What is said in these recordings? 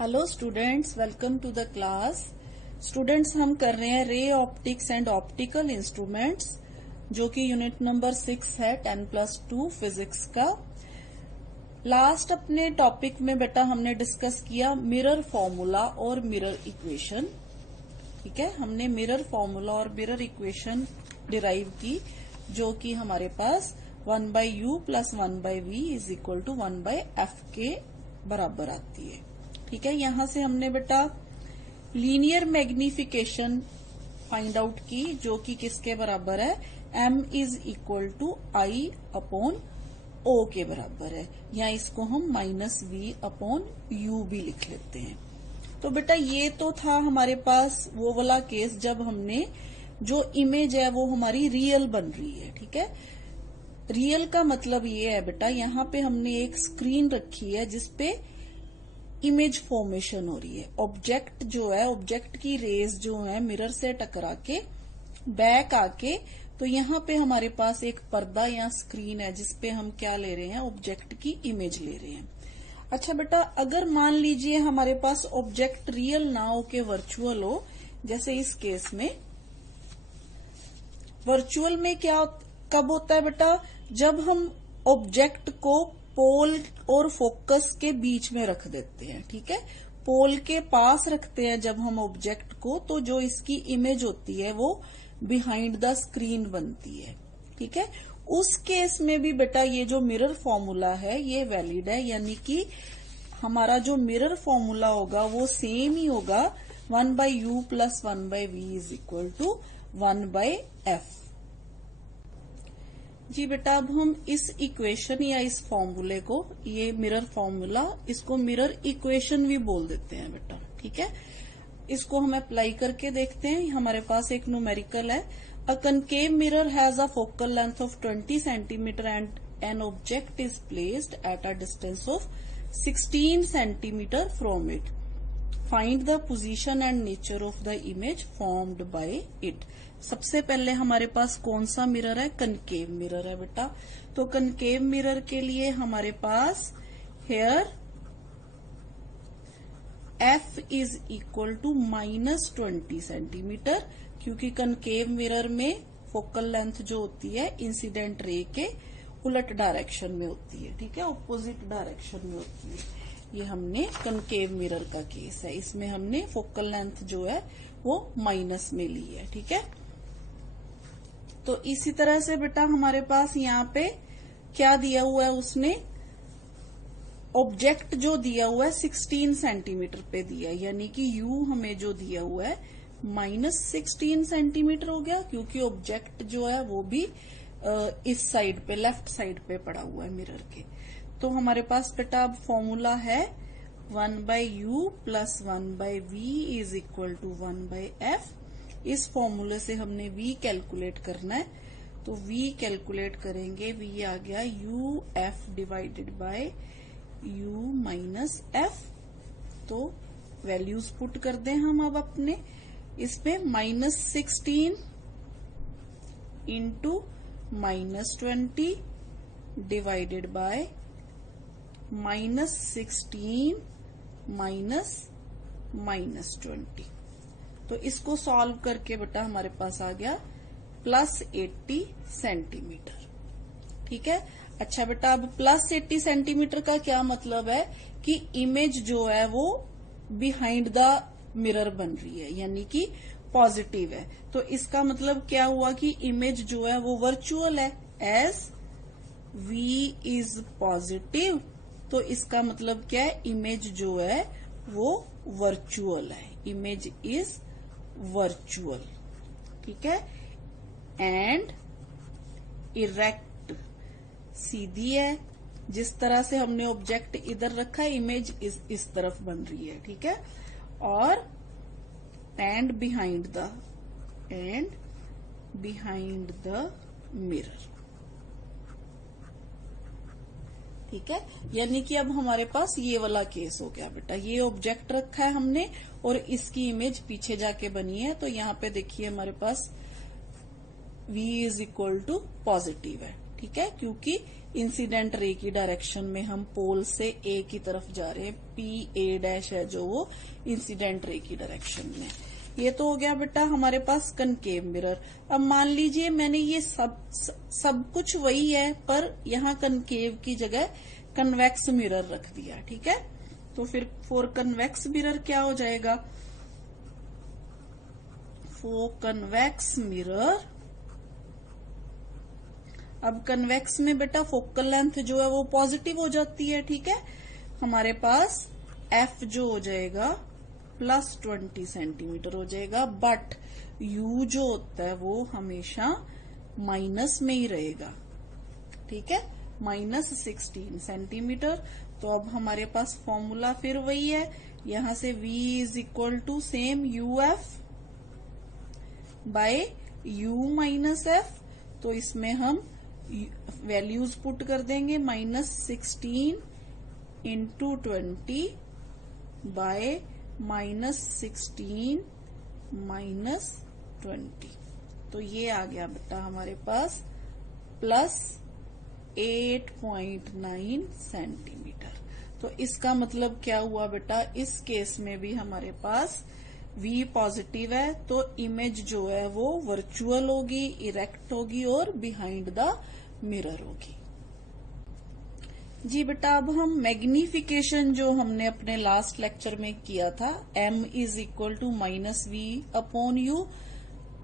Hello students, welcome to the class. Students, हम कर रहे हैं ray optics and optical instruments, जो कि यूनिट नंबर 6 है 10+2 फिजिक्स का। लास्ट अपने टॉपिक में बेटा हमने डिस्कस किया मिरर फॉर्मूला और मिरर इक्वेशन। ठीक है, हमने मिरर फॉर्मूला और मिरर इक्वेशन डिराइव की, जो कि हमारे पास 1/u + 1/v = 1/f के बराबर आती है। ठीक है, यहां से हमने बेटा लीनियर मैग्निफिकेशन फाइंड आउट की, जो कि किसके बराबर है, m = I/O के बराबर है, या इसको हम -v/u भी लिख लेते हैं। तो बेटा ये तो था हमारे पास वो वाला केस जब हमने जो इमेज है वो हमारी रियल बन रही है। ठीक है, रियल का मतलब ये है बेटा, यहाँ पे हमने एक स्क्रीन रखी है जिसपे इमेज फॉर्मेशन हो रही है। ऑब्जेक्ट जो है, ऑब्जेक्ट की रेज जो है मिरर से टकरा के बैक आके, तो यहाँ पे हमारे पास एक पर्दा या स्क्रीन है जिसपे हम क्या ले रहे हैं, ऑब्जेक्ट की इमेज ले रहे हैं। अच्छा बेटा, अगर मान लीजिए हमारे पास ऑब्जेक्ट रियल ना हो के वर्चुअल हो, जैसे इस केस में वर्चुअल में क्या कब होता है बेटा, जब हम ऑब्जेक्ट को पोल और फोकस के बीच में रख देते हैं। ठीक है, पोल के पास रखते हैं जब हम ऑब्जेक्ट को, तो जो इसकी इमेज होती है वो बिहाइंड द स्क्रीन बनती है। ठीक है, उस केस में भी बेटा ये जो मिरर फॉर्मूला है ये वैलिड है, यानी कि हमारा जो मिरर फॉर्मूला होगा वो सेम ही होगा, 1/u + 1/v = 1/f। जी बेटा, अब हम इस इक्वेशन या इस फॉर्मूले को, ये मिरर फॉर्मूला, इसको मिरर इक्वेशन भी बोल देते हैं बेटा। ठीक है, इसको हम अप्लाई करके देखते हैं। हमारे पास एक न्यूमेरिकल है, a concave mirror has a focal length of 20 centimetre and an object is placed at a distance of 16 centimetre from it. Find the position and nature of the image formed by it. सबसे पहले हमारे पास कौन सा mirror है, concave mirror है बेटा। तो concave mirror के लिए हमारे पास हेयर f = -20 सेंटीमीटर, क्योंकि कनकेव मिरर में फोकल लेंथ जो होती है इंसिडेंट रे के उलट डायरेक्शन में होती है। ठीक है, ऑपोजिट डायरेक्शन में होती है। ये हमने कनकेव मिरर का केस है, इसमें हमने फोकल लेंथ जो है वो माइनस में ली है। ठीक है, तो इसी तरह से बेटा हमारे पास यहाँ पे क्या दिया हुआ है, उसने ऑब्जेक्ट जो दिया हुआ है 16 सेंटीमीटर पे दिया है, यानी कि u हमें जो दिया हुआ है -16 सेंटीमीटर हो गया, क्योंकि ऑब्जेक्ट जो है वो भी इस साइड पे, लेफ्ट साइड पे पड़ा हुआ है मिरर के। तो हमारे पास बेटा अब फॉर्मूला है 1/u + 1/v = 1/f। इस फॉर्मूले से हमने v कैलकुलेट करना है, तो v कैलकुलेट करेंगे, v आ गया uf / u - f। तो वैल्यूज पुट कर दें हम अब अपने, इसमें -16 × -20 डिवाइडेड बाय -16 -20। तो इसको सॉल्व करके बेटा हमारे पास आ गया +80 सेंटीमीटर। ठीक है, अच्छा बेटा, अब +80 सेंटीमीटर का क्या मतलब है कि इमेज जो है वो बिहाइंड द मिरर बन रही है, यानी कि पॉजिटिव है। तो इसका मतलब क्या हुआ कि इमेज जो है वो वर्चुअल है, एज v इज पॉजिटिव। तो इसका मतलब क्या है, इमेज जो है वो वर्चुअल है, इमेज इज वर्चुअल। ठीक है, एंड इरेक्ट, सीधी है, जिस तरह से हमने ऑब्जेक्ट इधर रखा है इमेज इस तरफ बन रही है। ठीक है, और एंड बिहाइंड द मिरर। ठीक है, यानी कि अब हमारे पास ये वाला केस हो गया बेटा, ये ऑब्जेक्ट रखा है हमने और इसकी इमेज पीछे जाके बनी है। तो यहाँ पे देखिए हमारे पास v = पॉजिटिव है। ठीक है, क्योंकि इंसिडेंट रे की डायरेक्शन में हम पोल से ए की तरफ जा रहे हैं, पी ए डैश है जो वो इंसिडेंट रे की डायरेक्शन में। ये तो हो गया बेटा हमारे पास कनकेव मिरर। अब मान लीजिए मैंने ये सब कुछ वही है, पर यहाँ कनकेव की जगह कन्वेक्स मिरर रख दिया, ठीक है। तो फिर फॉर कन्वेक्स मिरर क्या हो जाएगा, फॉर कन्वेक्स मिरर, अब कन्वेक्स में बेटा फोकल लेंथ जो है वो पॉजिटिव हो जाती है, ठीक है। हमारे पास एफ जो हो जाएगा +20 सेंटीमीटर हो जाएगा, बट यू जो होता है वो हमेशा माइनस में ही रहेगा, ठीक है, -16 सेंटीमीटर। तो अब हमारे पास फॉर्मूला फिर वही है, यहां से V = same UF by U minus F। तो इसमें हम वैल्यूज पुट कर देंगे, -16 × 20 बाय -16 - 20। तो ये आ गया बेटा हमारे पास +8.9 सेंटीमीटर। तो इसका मतलब क्या हुआ बेटा, इस केस में भी हमारे पास V पॉजिटिव है, तो इमेज जो है वो वर्चुअल होगी, इरेक्ट होगी और बिहाइंड द मिरर होगी। जी बेटा, अब हम मैग्निफिकेशन जो हमने अपने लास्ट लेक्चर में किया था, M = -V/U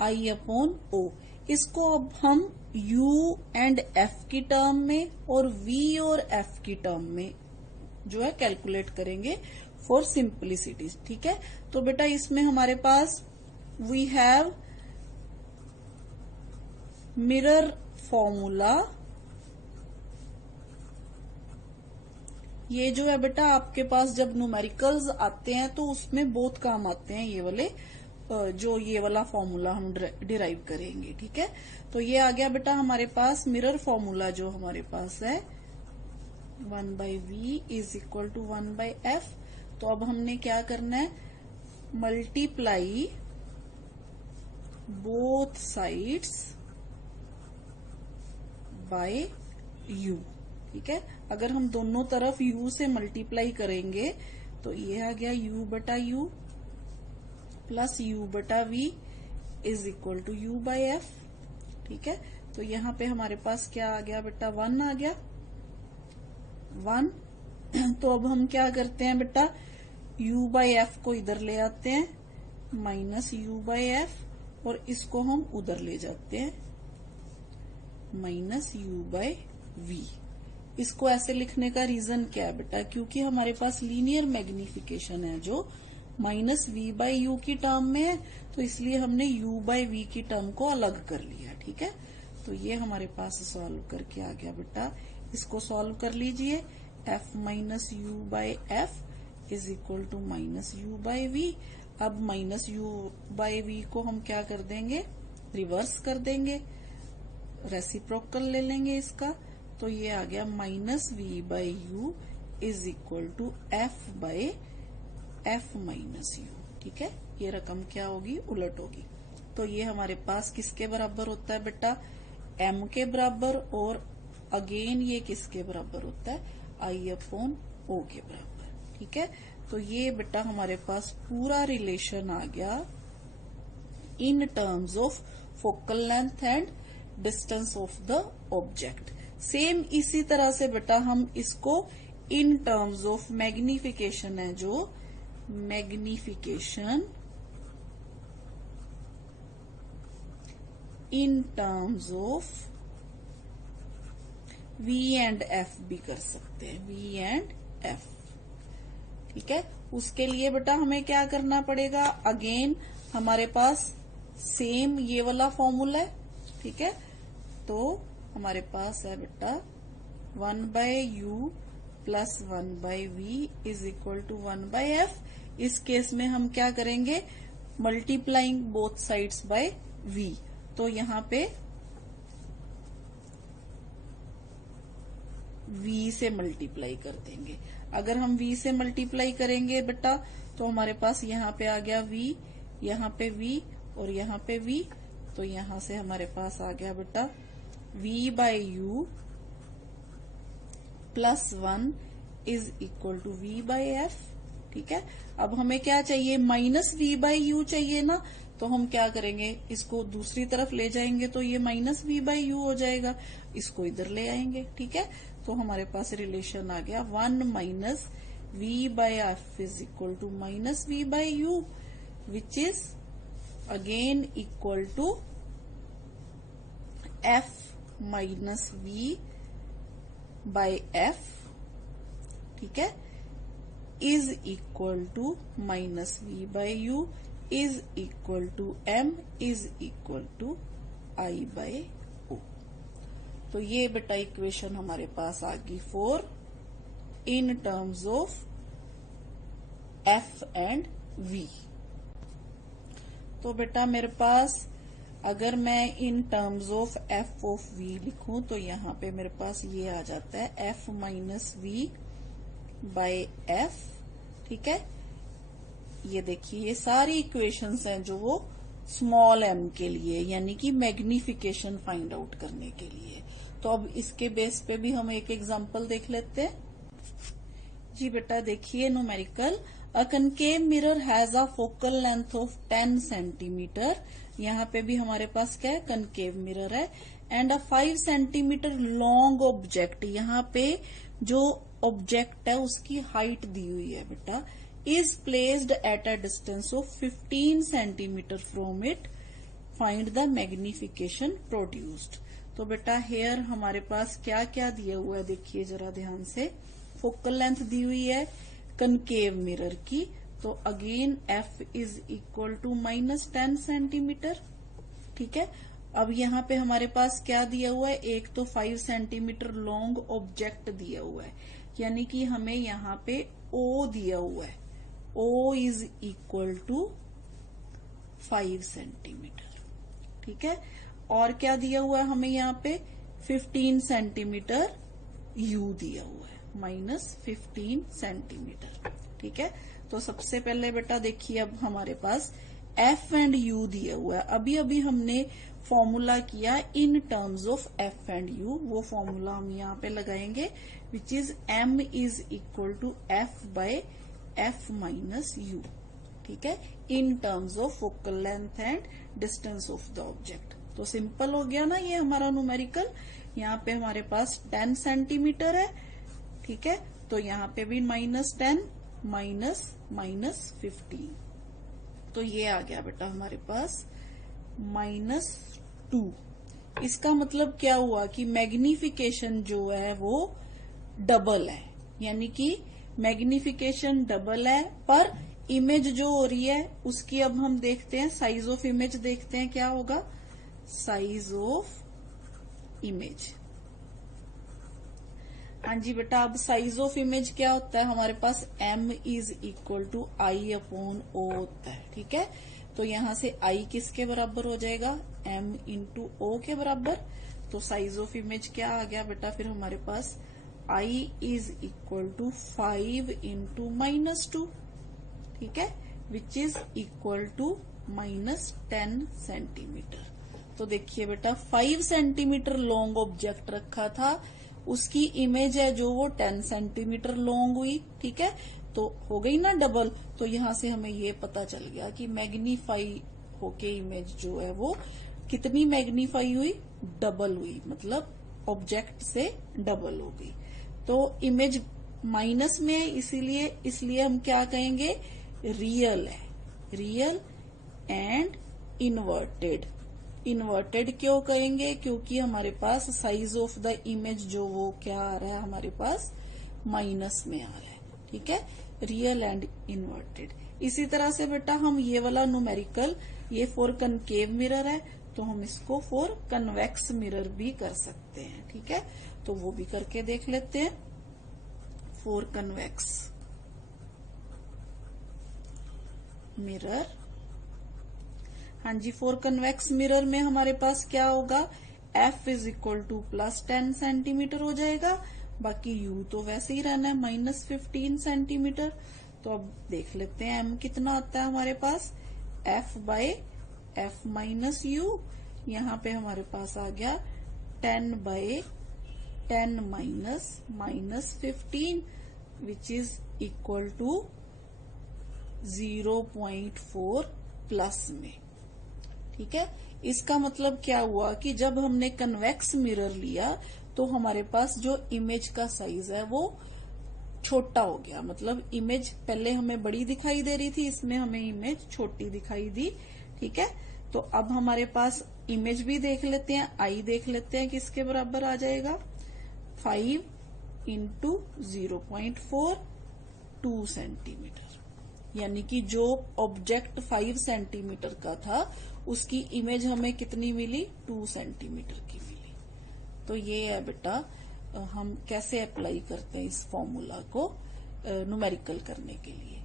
I/O, इसको अब हम U एंड F की टर्म में और V और F की टर्म में जो है कैलकुलेट करेंगे फॉर सिंप्लिसिटी, ठीक है। तो बेटा इसमें हमारे पास वी हैव मिरर फॉर्मूला, ये जो है बेटा आपके पास जब न्यूमेरिकल्स आते हैं तो उसमें बहुत काम आते हैं ये वाले, जो ये वाला फॉर्मूला हम डिराइव करेंगे, ठीक है। तो ये आ गया बेटा हमारे पास मिरर फॉर्मूला जो हमारे पास है 1/V = 1/F। तो अब हमने क्या करना है, multiply both sides by U, ठीक है। अगर हम दोनों तरफ U से मल्टीप्लाई करेंगे तो ये आ गया U/U प्लस U/V = U/F, ठीक है। तो यहाँ पे हमारे पास क्या आ गया बेटा, 1 आ गया, 1। तो अब हम क्या करते हैं बेटा, U/F को इधर ले आते हैं, -U/F, और इसको हम उधर ले जाते हैं, -U/V। इसको ऐसे लिखने का रीजन क्या है बेटा, क्योंकि हमारे पास लीनियर मैग्निफिकेशन है जो -V/U की टर्म में है, तो इसलिए हमने U/V की टर्म को अलग कर लिया, ठीक है। तो ये हमारे पास सॉल्व करके आ गया बेटा, इसको सॉल्व कर लीजिए। F - U/F = -U/V। अब -U/V को हम क्या कर देंगे, रिवर्स कर देंगे, रेसिप्रोकल ले लेंगे इसका। तो ये आ गया -V/U = F/F-U, ठीक है। ये रकम क्या होगी, उलट होगी। तो ये हमारे पास किसके बराबर होता है बेटा, M के बराबर, और अगेन ये किसके बराबर होता है, I/O के बराबर, ठीक है। तो ये बेटा हमारे पास पूरा रिलेशन आ गया इन terms of focal length and distance of the object. Same इसी तरह से बेटा हम इसको इन टर्म्स ऑफ मैग्निफिकेशन है जो magnification in terms of V and F भी कर सकते हैं, V एंड F, ठीक है। उसके लिए बेटा हमें क्या करना पड़ेगा, अगेन हमारे पास सेम ये वाला फॉर्मूला है, ठीक है। तो हमारे पास है बेटा 1/U + 1/V = 1/F। इस केस में हम क्या करेंगे, multiplying both sides by V। तो यहाँ पे V से मल्टीप्लाई कर देंगे। अगर हम V से मल्टीप्लाई करेंगे बेटा तो हमारे पास यहाँ पे आ गया V, यहाँ पे V और यहाँ पे V। तो यहाँ से हमारे पास आ गया बेटा V/U +1 is equal to v by F. ठीक है, अब हमें क्या चाहिए, -v बाई यू चाहिए ना, तो हम क्या करेंगे, इसको दूसरी तरफ ले जाएंगे तो ये -v बाई यू हो जाएगा, इसको इधर ले आएंगे। ठीक है, तो हमारे पास रिलेशन आ गया 1 - v by F is equal to -v by U, which is again equal to f minus v by F. ठीक है, is equal to -v by U is equal to m is equal to i by o। तो ये बेटा equation हमारे पास आ गई 4 इन terms of f and v। तो बेटा मेरे पास अगर मैं इन terms of f of v लिखूं तो यहाँ पे मेरे पास ये आ जाता है f minus v by f। ठीक है, ये देखिए ये सारी इक्वेशंस हैं जो वो स्मॉल m के लिए यानी कि मैग्निफिकेशन फाइंड आउट करने के लिए। तो अब इसके बेस पे भी हम एक एग्जांपल देख लेते हैं। जी बेटा देखिए, numerical a concave mirror has a focal length of 10 centimetre. यहाँ पे भी हमारे पास क्या है, कनकेव मिरर है, and a 5 centimetre long object. यहाँ पे जो ऑब्जेक्ट है उसकी हाइट दी हुई है बेटा, is placed at a distance of 15 centimetre from it, find the magnification produced. तो बेटा हेयर हमारे पास क्या क्या दिया हुआ है, देखिए जरा ध्यान से। फोकल लेंथ दी हुई है कनकेव मिरर की, तो again f is equal to -10 centimetre. ठीक है, अब यहाँ पे हमारे पास क्या दिया हुआ है, एक तो 5 सेंटीमीटर लॉन्ग ऑब्जेक्ट दिया हुआ है, यानी कि हमें यहाँ पे O दिया हुआ है, O is equal to 5 centimetre. ठीक है, और क्या दिया हुआ है हमें यहाँ पे 15 सेंटीमीटर U दिया हुआ है, -15 सेंटीमीटर। ठीक है, तो सबसे पहले बेटा देखिए अब हमारे पास F एंड U दिया हुआ है। अभी अभी हमने फॉर्मूला किया in terms of F and U, वो फॉर्मूला हम यहाँ पे लगाएंगे, which is M is equal to F by F minus U। ठीक है, in terms of focal length and distance of the object. तो सिंपल हो गया ना ये हमारा न्यूमेरिकल। यहाँ पे हमारे पास 10 सेंटीमीटर है। ठीक है, तो यहाँ पे भी -10 -15, तो ये आ गया बेटा हमारे पास -2। इसका मतलब क्या हुआ कि मैग्निफिकेशन जो है वो डबल है, यानी कि मैग्निफिकेशन डबल है, पर इमेज जो हो रही है उसकी अब हम देखते हैं साइज ऑफ इमेज, देखते हैं क्या होगा साइज ऑफ इमेज। हाँ जी बेटा, अब साइज ऑफ इमेज क्या होता है हमारे पास, m is equal to I upon O होता है। ठीक है, तो यहाँ से i किसके बराबर हो जाएगा, m इंटू ओ के बराबर। तो साइज ऑफ इमेज क्या आ गया बेटा फिर हमारे पास, i is equal to 5 into -2। ठीक है, which is equal to -10 centimetre. तो देखिए बेटा 5 सेंटीमीटर लॉन्ग ऑब्जेक्ट रखा था, उसकी इमेज है जो वो 10 सेंटीमीटर लॉन्ग हुई। ठीक है, तो हो गई ना डबल। तो यहाँ से हमें ये पता चल गया कि मैग्नीफाई होके इमेज जो है वो कितनी मैग्नीफाई हुई, डबल हुई, मतलब ऑब्जेक्ट से डबल हो गई। तो इमेज माइनस में है, इसलिए हम क्या कहेंगे, रियल है, रियल एंड इन्वर्टेड। इन्वर्टेड क्यों कहेंगे, क्योंकि हमारे पास साइज ऑफ द इमेज जो वो क्या आ रहा है हमारे पास माइनस में आ रहा है। ठीक है, रियल एंड इन्वर्टेड। इसी तरह से बेटा हम ये वाला न्यूमेरिकल, ये फॉर कनकेव मिरर है, तो हम इसको फॉर कन्वेक्स मिरर भी कर सकते हैं। ठीक है, तो वो भी करके देख लेते हैं। फॉर कन्वेक्स मिरर, हाँ जी, फॉर कन्वेक्स मिरर में हमारे पास क्या होगा, f is equal to +10 centimetre हो जाएगा, बाकी u तो वैसे ही रहना है -15 सेंटीमीटर। तो अब देख लेते हैं m कितना आता है हमारे पास, f by f minus u। यहाँ पे हमारे पास आ गया 10 by 10 minus 15 which is equal to 0.4 plus में। ठीक है, इसका मतलब क्या हुआ कि जब हमने कन्वेक्स मिरर लिया तो हमारे पास जो इमेज का साइज है वो छोटा हो गया। मतलब इमेज पहले हमें बड़ी दिखाई दे रही थी, इसमें हमें इमेज छोटी दिखाई दी। ठीक है, तो अब हमारे पास इमेज भी देख लेते हैं, आई देख लेते हैं किसके बराबर आ जाएगा, 5 इंटू 0.4 2 सेंटीमीटर। यानी कि जो ऑब्जेक्ट 5 सेंटीमीटर का था उसकी इमेज हमें कितनी मिली, 2 सेंटीमीटर की मिली। तो ये है बेटा हम कैसे अप्लाई करते हैं इस फॉर्मूला को न्यूमेरिकल करने के लिए।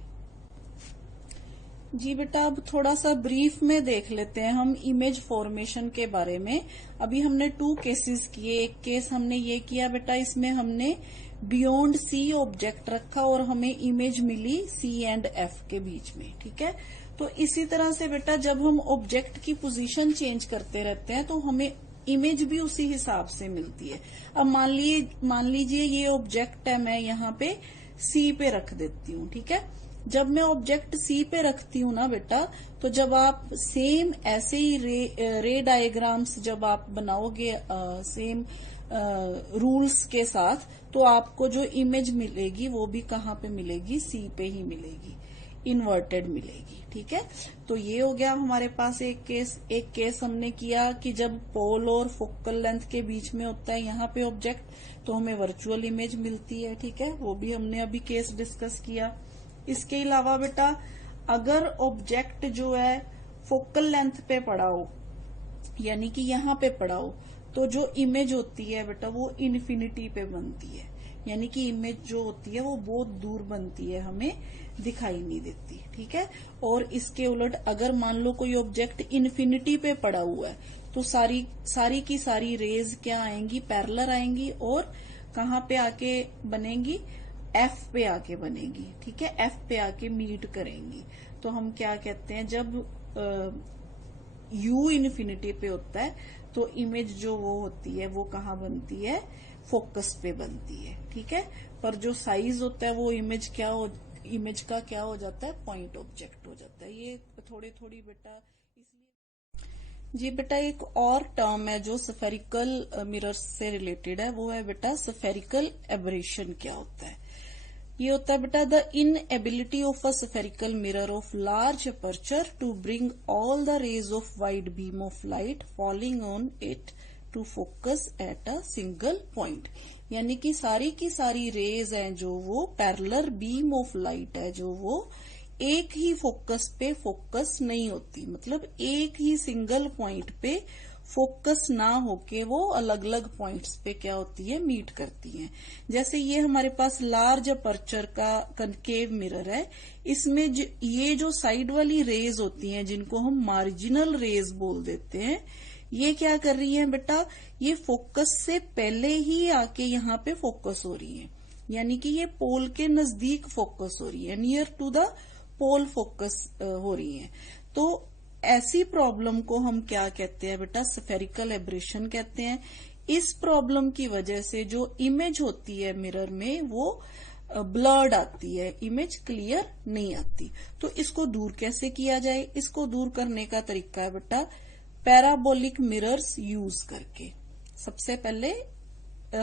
जी बेटा, अब थोड़ा सा ब्रीफ में देख लेते हैं हम इमेज फॉर्मेशन के बारे में। अभी हमने 2 केसेस किए। एक केस हमने ये किया बेटा, इसमें हमने बियॉन्ड सी ऑब्जेक्ट रखा और हमें इमेज मिली सी एंड एफ के बीच में। ठीक है, तो इसी तरह से बेटा जब हम ऑब्जेक्ट की पोजीशन चेंज करते रहते हैं तो हमें इमेज भी उसी हिसाब से मिलती है। अब मान लीजिए ये ऑब्जेक्ट है, मैं यहाँ पे सी पे रख देती हूँ। ठीक है, जब मैं ऑब्जेक्ट सी पे रखती हूँ ना बेटा, तो जब आप सेम ऐसे ही रे डायग्राम्स जब आप बनाओगे सेम रूल्स के साथ, तो आपको जो इमेज मिलेगी वो भी कहाँ पे मिलेगी, सी पे ही मिलेगी, इन्वर्टेड मिलेगी। ठीक है, तो ये हो गया हमारे पास एक केस। एक केस हमने किया कि जब पोल और फोकल लेंथ के बीच में होता है यहाँ पे ऑब्जेक्ट, तो हमें वर्चुअल इमेज मिलती है। ठीक है, वो भी हमने अभी केस डिस्कस किया। इसके अलावा बेटा अगर ऑब्जेक्ट जो है फोकल लेंथ पे पड़ा हो, यानी कि यहाँ पे पड़ा हो, तो जो इमेज होती है बेटा वो इन्फिनिटी पे बनती है। यानी कि इमेज जो होती है वो बहुत दूर बनती है, हमें दिखाई नहीं देती। ठीक है, और इसके उलट अगर मान लो कोई ऑब्जेक्ट इन्फिनिटी पे पड़ा हुआ है तो सारी की सारी रेज क्या आएंगी, पैरेलल आएंगी और कहाँ पे आके बनेंगी, एफ पे आके बनेगी। ठीक है, एफ पे आके मीट करेंगी। तो हम क्या कहते हैं, जब यू इन्फिनिटी पे होता है तो इमेज जो वो होती है वो कहाँ बनती है, फोकस पे बनती है। ठीक है, पर जो साइज होता है वो इमेज का क्या हो जाता है, पॉइंट ऑब्जेक्ट हो जाता है। ये थोड़ी बेटा इसलिए। जी बेटा, एक और टर्म है जो स्फेरिकल मिरर से रिलेटेड है, वो है बेटा स्फेरिकल एबरेशन। क्या होता है, ये होता है बेटा the inability of a spherical mirror of large aperture to bring all the rays of wide beam of light falling on it to focus at a single point. यानी कि सारी की सारी रेज हैं जो वो पैरेलल बीम ऑफ लाइट है जो वो एक ही फोकस पे फोकस नहीं होती, मतलब एक ही सिंगल पॉइंट पे फोकस ना होके वो अलग अलग पॉइंट्स पे क्या होती है, मीट करती हैं। जैसे ये हमारे पास लार्ज अपर्चर का कनकेव मिरर है, इसमें ये जो साइड वाली रेज होती हैं जिनको हम मार्जिनल रेज बोल देते हैं, ये क्या कर रही हैं बेटा, ये फोकस से पहले ही आके यहाँ पे फोकस हो रही है। यानी कि ये पोल के नजदीक फोकस हो रही है, near to the pole focus हो रही है। तो ऐसी प्रॉब्लम को हम क्या कहते हैं बेटा, स्फेरिकल एब्रेशन कहते हैं। इस प्रॉब्लम की वजह से जो इमेज होती है मिरर में वो ब्लर्ड आती है, इमेज क्लियर नहीं आती। तो इसको दूर कैसे किया जाए, इसको दूर करने का तरीका है बेटा पैराबोलिक मिरर्स यूज करके। सबसे पहले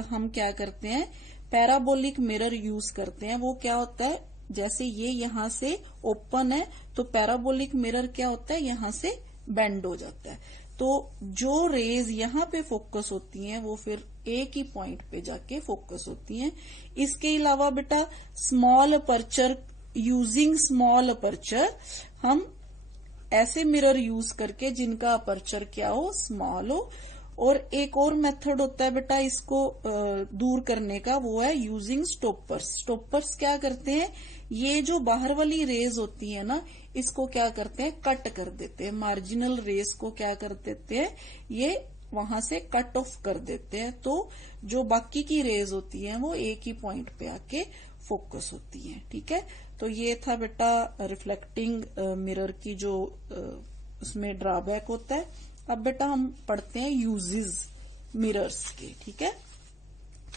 हम क्या करते हैं, पैराबोलिक मिरर यूज करते हैं। वो क्या होता है, जैसे ये यहां से ओपन है तो पैराबोलिक मिरर क्या होता है, यहां से बेंड हो जाता है। तो जो रेज यहाँ पे फोकस होती हैं वो फिर एक ही पॉइंट पे जाके फोकस होती हैं। इसके अलावा बेटा small aperture, using small aperture, हम ऐसे मिरर यूज करके जिनका अपर्चर क्या हो, स्मॉल हो। और एक और मेथड होता है बेटा इसको दूर करने का, वो है यूजिंग स्टॉपर्स। स्टॉपर्स क्या करते हैं, ये जो बाहर वाली रेज होती है ना, इसको क्या करते हैं, कट कर देते हैं। मार्जिनल रेज को क्या कर देते हैं, ये वहां से कट ऑफ कर देते हैं। तो जो बाकी की रेज होती हैं वो एक ही पॉइंट पे आके फोकस होती हैं। ठीक है, तो ये था बेटा रिफ्लेक्टिंग मिरर की जो उसमें ड्रॉबैक होता है। अब बेटा हम पढ़ते हैं यूजेस मिरर्स के। ठीक है,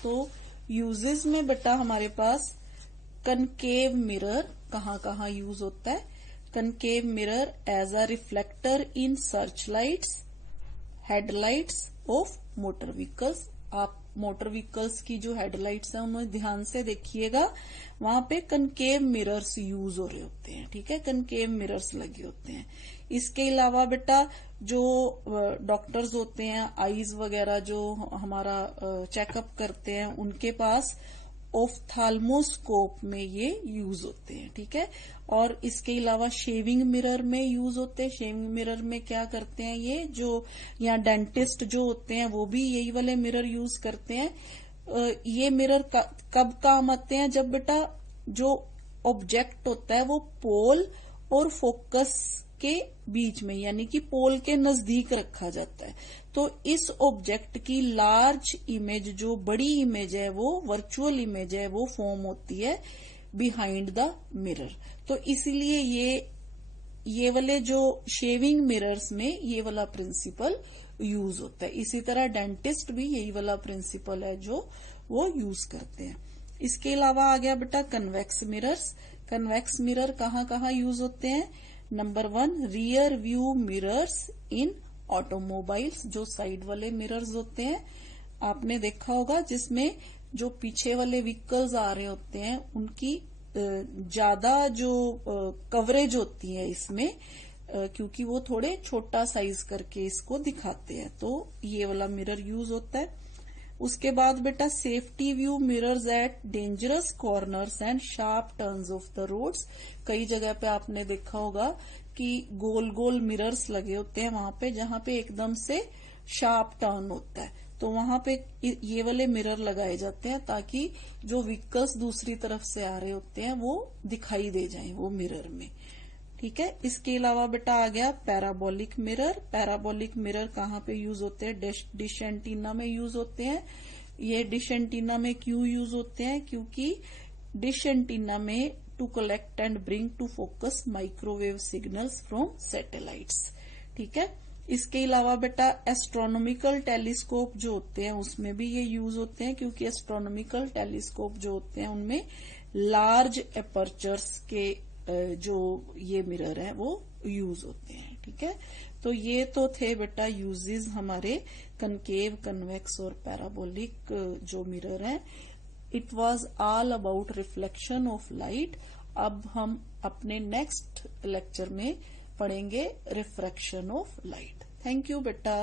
तो यूजेस में बेटा हमारे पास कनकेव मिरर कहाँ यूज होता है। Concave mirror as a reflector in search lights, headlights of motor vehicles. आप मोटर व्हीकल्स की जो हेडलाइट्स है उन्हें ध्यान से देखिएगा, वहां पे कनकेव मिरर्स यूज हो रहे होते हैं। ठीक है, कनकेव मिरर्स लगे होते हैं। इसके अलावा बेटा जो डॉक्टर्स होते हैं, आईज वगैरह जो हमारा चेकअप करते हैं, उनके पास ऑफ्थाल्मोस्कोप में ये यूज होते हैं। ठीक है, और इसके अलावा शेविंग मिरर में यूज होते हैं। शेविंग मिरर में क्या करते हैं, ये जो या डेंटिस्ट जो होते हैं वो भी यही वाले मिरर यूज करते हैं। ये मिरर कब काम आते हैं, जब बेटा जो ऑब्जेक्ट होता है वो पोल और फोकस के बीच में, यानी कि पोल के नजदीक रखा जाता है। तो इस ऑब्जेक्ट की लार्ज इमेज, जो बड़ी इमेज है, वो वर्चुअल इमेज है, वो फॉर्म होती है बिहाइंड द मिरर। तो इसीलिए ये वाले जो शेविंग मिरर्स में ये वाला प्रिंसिपल यूज होता है। इसी तरह डेंटिस्ट भी यही वाला प्रिंसिपल है जो वो यूज करते हैं। इसके अलावा आ गया बेटा कन्वेक्स मिरर्स। कन्वेक्स मिरर कहाँ यूज होते हैं। Number 1, rear view mirrors in automobiles. जो साइड वाले मिरर्स होते हैं आपने देखा होगा, जिसमें जो पीछे वाले व्हीकल्स आ रहे होते हैं उनकी ज्यादा जो कवरेज होती है इसमें, क्योंकि वो थोड़े छोटा साइज करके इसको दिखाते हैं, तो ये वाला मिरर यूज होता है। उसके बाद बेटा safety view mirrors at dangerous corners and sharp turns of the roads. कई जगह पे आपने देखा होगा कि गोल गोल मिरर्स लगे होते हैं वहां पे, जहां पे एकदम से शार्प टर्न होता है, तो वहां पे ये वाले मिरर लगाए जाते हैं ताकि जो व्हीकल्स दूसरी तरफ से आ रहे होते हैं वो दिखाई दे जाएं वो मिरर में। ठीक है, इसके अलावा बेटा आ गया पैराबोलिक मिरर। पैराबोलिक मिरर कहाँ पे यूज होते हैं, डिश एंटीना में यूज होते हैं। ये डिश एंटीना में क्यों यूज होते हैं, क्योंकि डिश एंटीना में to collect and bring to focus microwave signals from satellites. ठीक है, इसके अलावा बेटा एस्ट्रोनॉमिकल टेलीस्कोप जो होते हैं उसमें भी ये यूज होते हैं, क्योंकि एस्ट्रोनॉमिकल टेलीस्कोप जो होते हैं उनमें लार्ज एपर्चर्स के जो ये मिरर है वो यूज होते हैं। ठीक है, तो ये तो थे बेटा यूजेस हमारे कनकेव, कन्वेक्स और पैराबोलिक जो मिरर हैं। It was all about reflection of light. अब हम अपने नेक्स्ट लेक्चर में पढ़ेंगे refraction of light. Thank you बेटा।